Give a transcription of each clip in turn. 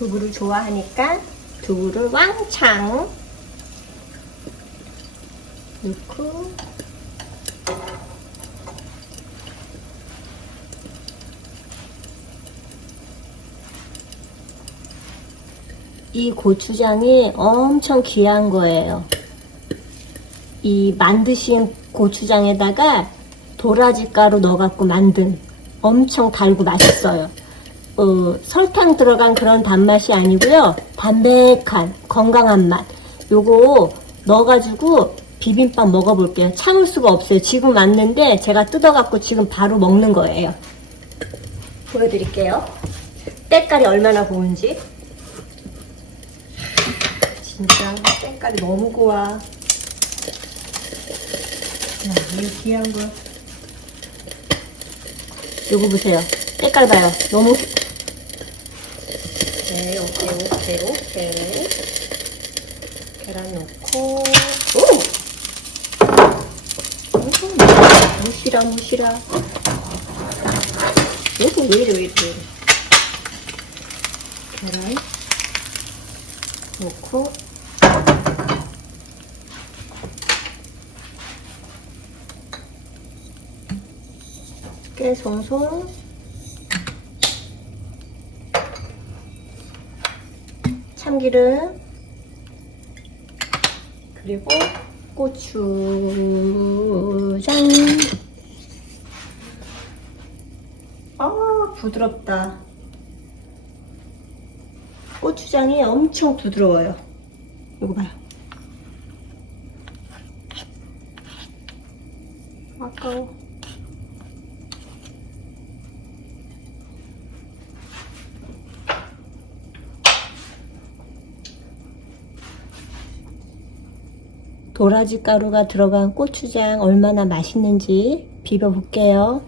두부를 좋아하니까 두부를 왕창 넣고 이 고추장이 엄청 귀한 거예요. 이 만드신 고추장에다가 도라지 가루 넣어갖고 만든 엄청 달고 맛있어요. 어, 설탕 들어간 그런 단맛이 아니고요. 담백한 건강한 맛. 요거 넣어가지고 비빔밥 먹어볼게요. 참을 수가 없어요. 지금 왔는데 제가 뜯어갖고 지금 바로 먹는 거예요. 보여드릴게요. 때깔이 얼마나 고운지. 진짜 때깔이 너무 고와. 야, 이 귀한 거. 요거 보세요. 때깔 봐요. 너무. 네, 오케이, 오케이, 오케이. 계란 넣고. 오! 음, 무시라, 무시라. 요거 왜 이래, 왜 이래, 왜 이래. 계란 넣고. 깨 송송 참기름 그리고 고추장. 아 부드럽다. 고추장이 엄청 부드러워요. 이거 봐요. 아까워 도라지 가루가 들어간 고추장 얼마나 맛있는지 비벼 볼게요.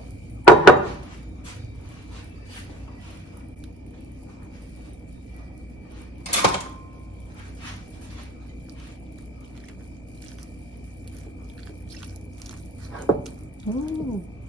오.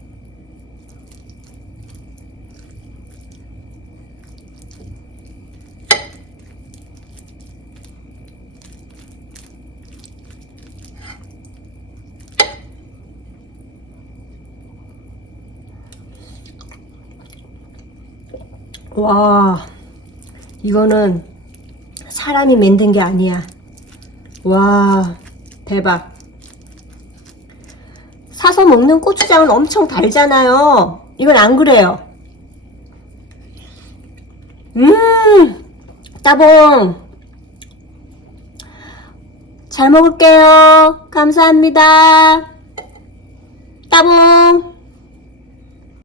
와, 이거는 사람이 만든 게 아니야. 와, 대박. 사서 먹는 고추장은 엄청 달잖아요. 이건 안 그래요. 음, 따봉. 잘 먹을게요. 감사합니다. 따봉.